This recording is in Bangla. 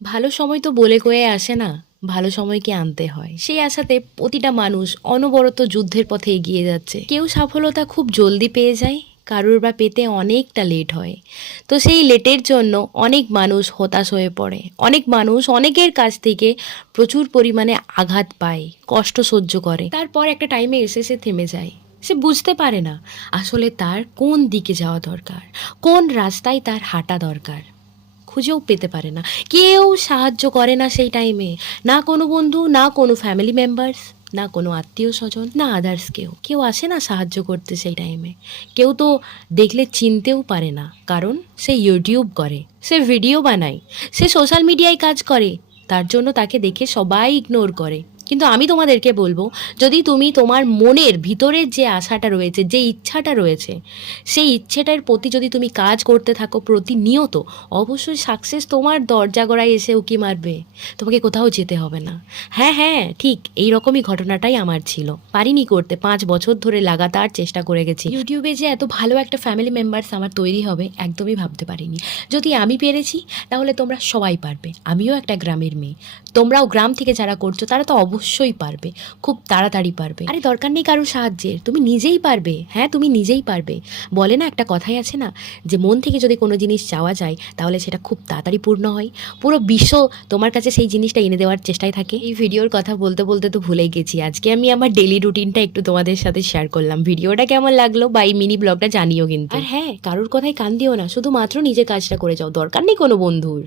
ভালো সময় তো বলে কয়ে আসে না, ভালো সময়কে আনতে হয়। সেই আশাতে প্রতিটা মানুষ অনবরত যুদ্ধের পথে এগিয়ে যাচ্ছে। কেউ সফলতা খুব জলদি পেয়ে যায়, কারুর বা পেতে অনেকটা লেট হয়। তো সেই লেটের জন্য অনেক মানুষ হতাশ হয়ে পড়ে, অনেক মানুষ অনেকের কাছ থেকে প্রচুর পরিমাণে আঘাত পায়, কষ্ট সহ্য করে, তারপর একটা টাইমে এসে সে থেমে যায়। সে বুঝতে পারে না আসলে তার কোন দিকে যাওয়া দরকার, কোন রাস্তায় তার হাঁটা দরকার। খুঁজেও পেতে পারে না, কেউ সাহায্য করে না সেই টাইমে। না কোনো বন্ধু, না কোনো ফ্যামিলি মেম্বার্স, না কোনো আত্মীয় স্বজন, না আদার্স কেউ কেউ আসে না সাহায্য করতে সেই টাইমে। কেউ তো দেখলে চিনতেও পারে না, কারণ সে ইউটিউব করে, সে ভিডিও বানায়, সে সোশ্যাল মিডিয়ায় কাজ করে, তার জন্য তাকে দেখে সবাই ইগনোর করে। কিন্তু আমি তোমাদেরকে বলবো, যদি তুমি তোমার মনের ভিতরের যে আশাটা রয়েছে, যে ইচ্ছাটা রয়েছে, সেই ইচ্ছেটার প্রতি যদি তুমি কাজ করতে থাকো প্রতিনিয়ত, অবশ্যই সাকসেস তোমার দরজা গড়ায় এসে উকি মারবে। তোমাকে কোথাও যেতে হবে না। হ্যাঁ হ্যাঁ, ঠিক এই রকমই ঘটনাটাই আমার ছিল। পারিনি করতে, 5 বছর ধরে লাগাতার চেষ্টা করে গেছি। ইউটিউবে যে এত ভালো একটা ফ্যামিলি মেম্বার্স আমার তৈরি হবে একদমই ভাবতে পারিনি। যদি আমি পেরেছি, তাহলে তোমরা সবাই পারবে। আমিও একটা গ্রামের মেয়ে, তোমরাও গ্রাম থেকে যারা করছো তারা তো অবশ্যই পারবে, খুব তাড়াতাড়ি পারবে। আরে দরকার নেই কারো সাহায্যের, তুমি নিজেই পারবে। হ্যাঁ, তুমি নিজেই পারবে। বলে না, একটা কথাই আছে না, যে মন থেকে যদি কোনো জিনিস চাওয়া যায় তাহলে সেটা খুব তাড়াতাড়ি পূর্ণ হয়। পুরো বিশ্ব তোমার কাছে সেই জিনিসটা এনে দেওয়ার চেষ্টায় থাকে। এই ভিডিওর কথা বলতে বলতে তো ভুলেই গেছি, আজকে আমি আমার ডেলি রুটিনটা একটু তোমাদের সাথে শেয়ার করলাম। ভিডিওটা কেমন লাগলো বা এই মিনি ব্লগটা জানিও কিন্তু। আর হ্যাঁ, কারোর কথায় কান দিও না, শুধুমাত্র নিজের কাজটা করে যাও, দরকার নেই কোনো বন্ধুর।